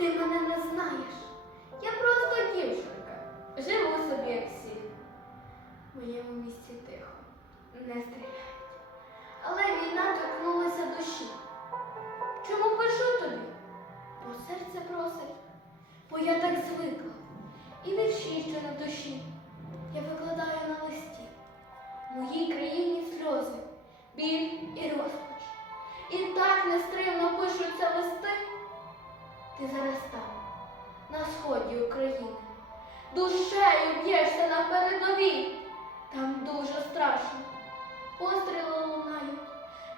Ти мене не знаєш. Я просто дівчинка. Живу собі як всі. В моєму місці тихо, не стріляють. Але війна торкнулася душі. Чому пишу тобі? Бо серце просить, бо я так звикла. І вірші, що на душі я Ти зараз там, на сході України, душею б'єшся на передовій. Там дуже страшно. Постріли лунають,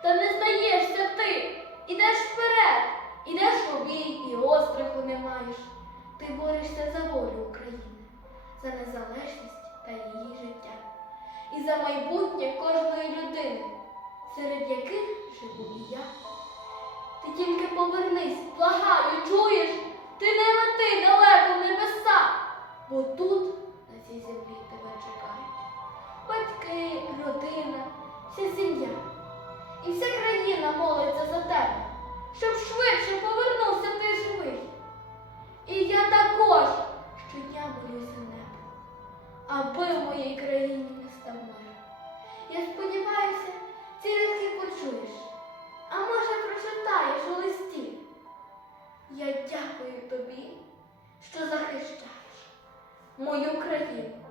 та не здаєшся ти. Ідеш вперед, ідеш у бій і остраху не маєш. Ти борешся за волю України, за незалежність та її життя. І за майбутнє кожної людини, серед яких живу і я. Ти тільки повернись, благаю, чуєш? Ти не лети далеко в небеса, бо тут на цій землі тебе чекають. Батьки, родина, вся сім'я. І вся країна молиться за тебе, щоб швидше повернувся ти живий. І я також щодня боюся неба, аби в моїй країні. мою країну.